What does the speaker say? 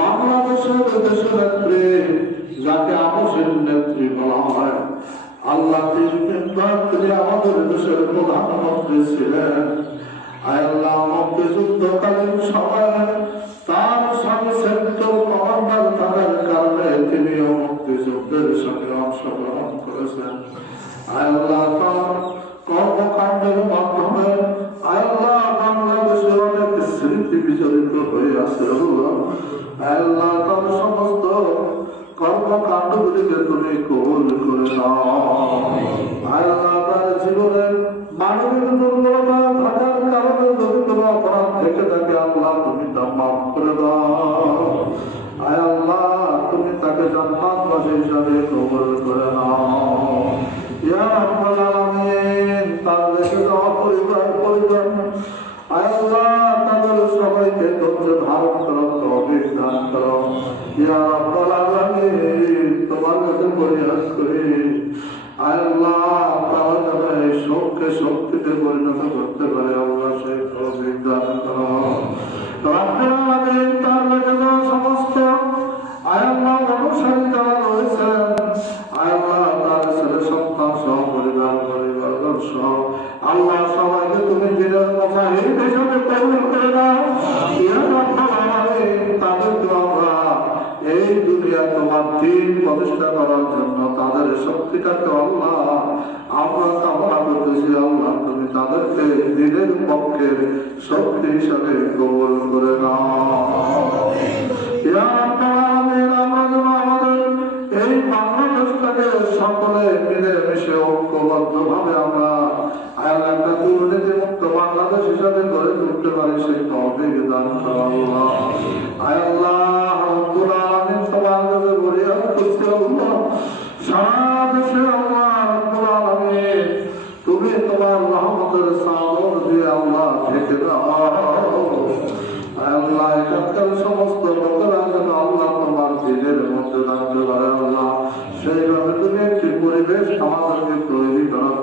বাংলাদেশের দেশনেত্রী যাকে আপসের নেত্রী বলা হয়, আল্লাহ তিনি আমাদের দেশের প্রধানমন্ত্রী ছিলেন। আল্লাহ মুক্তিযুদ্ধকালীন সময়ে তার স্বামী সেন্ট্রাল কমান্ডার থাকার কারণে তিনিও মুক্তিযুদ্ধের সঙ্গে অংশগ্রহণ করেছেন। আল্লাহ তার কর্মকাণ্ডের মাধ্যমে আল্লাহ বাংলাদেশের অনেক স্মৃতি বিচলিত হয়ে আছে। আল্লাহ তার সমস্ত কর্মকাণ্ডগুলিকে তুমি কবুল করে নাও। আল্লাহ তার জীবনের মানবিক দুর্বলতা থাকার কারণে যদি কোনো অপরাধ থেকে থাকে আল্লাহ তুমি তা মাফ করে দাও। আল্লাহ তুমি তাকে জান্নাতবাসী হিসাবে কবুল করে নাও। ইয়া রাব্বাল আলামিন, তার রেখে যাওয়া পরিবার আল্লাহ তাদের সবাইকে ধৈর্য ধারণ করো, তৌফিক দান করো। ইয়া রাব্বাল আলামিন, তোমার কাছে পরিহাস করি আল্লাহ তারা যেন এই শোককে শক্তিতে পরিণত করতে পারে, আল্লাহ সেই তৌফিক দান করো। রাব্বুল আলামিন, তার রেখে যাওয়া সমস্ত আল্লাহ অনুসারী যারা রয়েছেন আল্লাহ তার ছেলে সন্তান সহ পরিবার সহ আল্লাহ সবাইকে তুমি দিনের মুজাহিদ হিসেবে কবুল করে দাও। ইয়া রাব্বুল আলামিন, তাদেরকে আমরা এই দুনিয়া তোমার দিন প্রতিষ্ঠা করার জন্য তাদের শক্তিটাকে আল্লাহ আমরা কামনা করতেছি। আল্লাহ তুমি তাদেরকে দিনের পক্ষের শক্তি হিসাবে কবুল করে নাও। ইয়া রাব্বুল আলামিন, আমরা যেন আমাদের এই বাংলাদেশটাকে সকলে মিলে মিশে ঐক্যবদ্ধ ভাবে আমরা আল্লাহ একটা দুর্নীতি মুক্ত বাংলাদেশ হিসাবে গড়ে তুলতে পারি, সেই তৌফিক দান করো আল্লাহ। আল্লাহ রাব্বুল আলামিন, তোমার কাছে ফরিয়াদ করছি আল্লাহ, সারা দেশে আল্লাহ রাব্বুল আলামিন তুমি তোমার রহমতের চাদর দিয়ে আল্লাহ ঢেকে দাও। আল্লাহ এখানকার সমস্ত লোকেরা যেন আল্লাহ তোমার দিনের মধ্যে থাকতে পারে আল্লাহ, সেইভাবে তুমি একটি পরিবেশ আমাদেরকে তৈরি করার